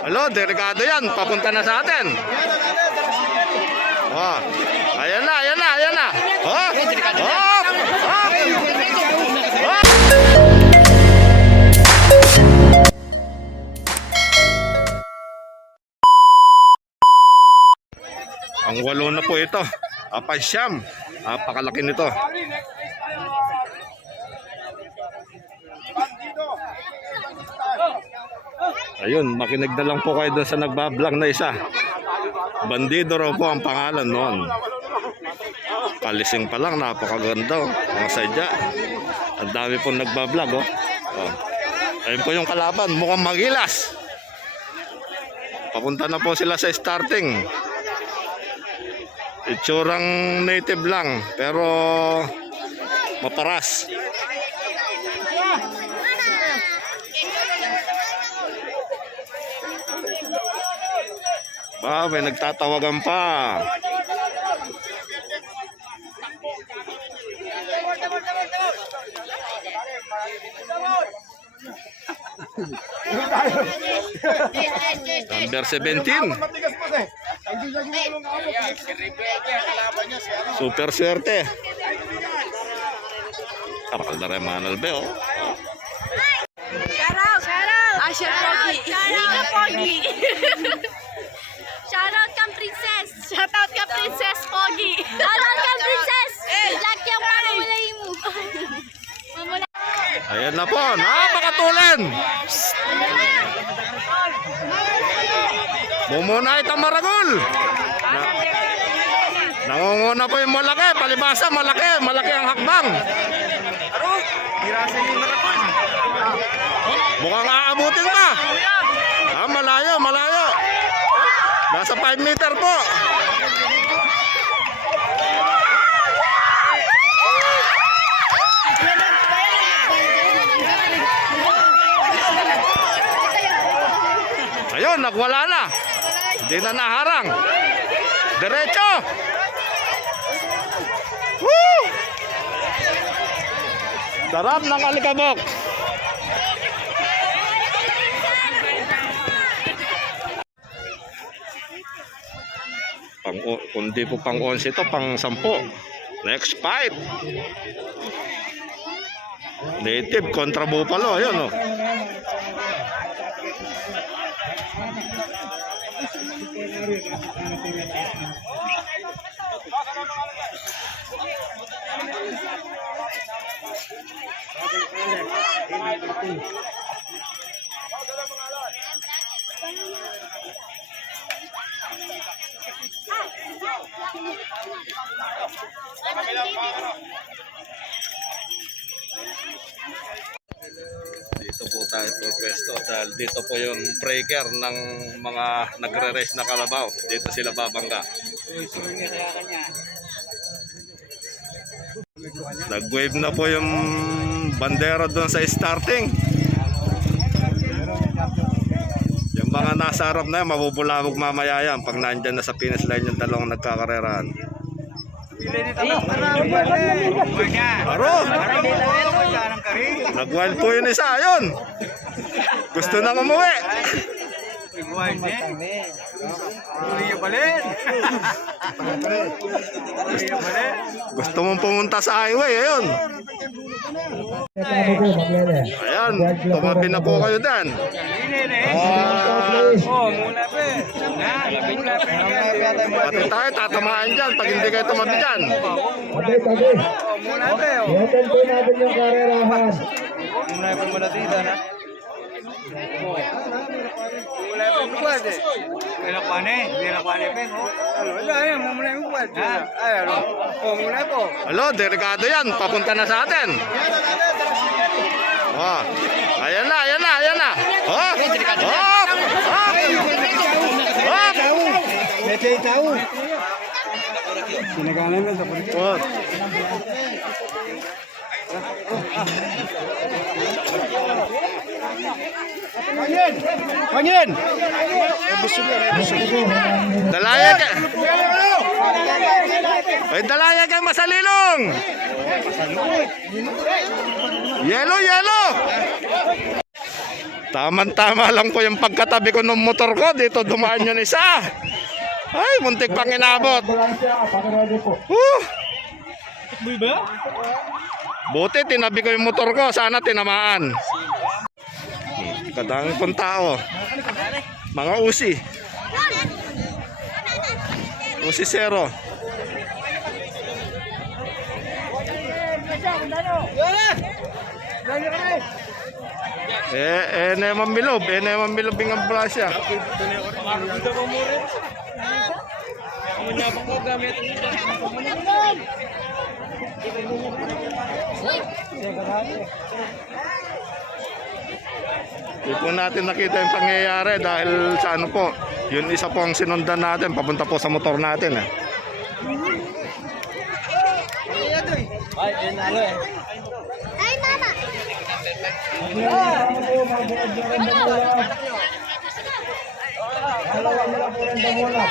Alo, delikado yan. Papunta na sa atin. Oh, ayan na, ayan na, ayan na. Oh, oh, oh. Oh. Ang walo na po ito. Apasyam. Napakalaki nito. Ayun, makinig na lang po kayo doon sa nagbablog na isa. Bandido raw po ang pangalan noon. Kalising pa lang, napakaganda oh. Mga sadya. Ang dami pong nagbablog oh. Oh. Ayun po yung kalaban, mukhang magilas. Papunta na po sila sa starting. Itsurang native lang, pero maparas. May nagtatawagan pa. Number 17. Super swerte. Kapal na rin Manal Beo. Shoutout! Asher Pogi! Nika Pogi! Shoutout kang princess! Shoutout kang princess Pogi! Shoutout kang princess! Vlog yung mamulay mo! Ayan na po, napakatulen! Mumunay Tamaragol! Nangunguna po yung malaki, palibasa malaki, malaki ang hakbang. Mukhang aabutin pa. Malayo, malayo. Nasa 5 meter po. Ayun, nagwala na. Hindi na naharang. Diretso. Woo! Sarap ng alikabok. Kung di po pang 11 ito, pang 10. Next fight. Native kontra Bupalo. Ayun oh. Dito po tayo po pwesto dahil dito po yung breaker ng mga nagre-race na kalabaw. Dito sila babangga. Nag-wave na po yung bandera doon sa starting. Yung mga nasa harap na yan, mabubulabog mamaya yan pag nandyan na sa finish line yung dalawang nagkakarerahan. Aro! Nag-wild po yun isa, ayun! Gusto nang umuwi! Gusto mong pumunta sa highway, ayun! Ayan, tumabi na po kayo dyan. Pati tayo, tatamaan dyan pag hindi kayo tumabi dyan. Ihatid po natin yung karerahan. Muna po malatida na. Muna po buwad eh. Bila kwane pe. Wala yan, muna yung buwad. Ay, ano? Muna po. Alo, delikado yan. Papunta na sa atin. Oh, ayan na, ayan na, ayan na. Oh, oh, oh. Medyo tao. Sinagalan mo sa pulis. Oh. Pangin! Pangin! Dalaya ka. Ay, dalaya kay Masalilong. Yelo, yelo. Tama lang po yung pagkatabi ko ng motor ko. Dito dumaan yun isa. Ay, muntik pang inabot. Buti, tinabi ko yung motor ko. Sana tinamaan. Kadang pong tao. Mga usi. Usi zero. Naman milob yung amblasya. Hindi po natin nakita yung pangyayari dahil sa ano po, yun isa po ang sinundan natin, papunta po sa motor natin. Ay, mama! Dalawa na lang po rin muna.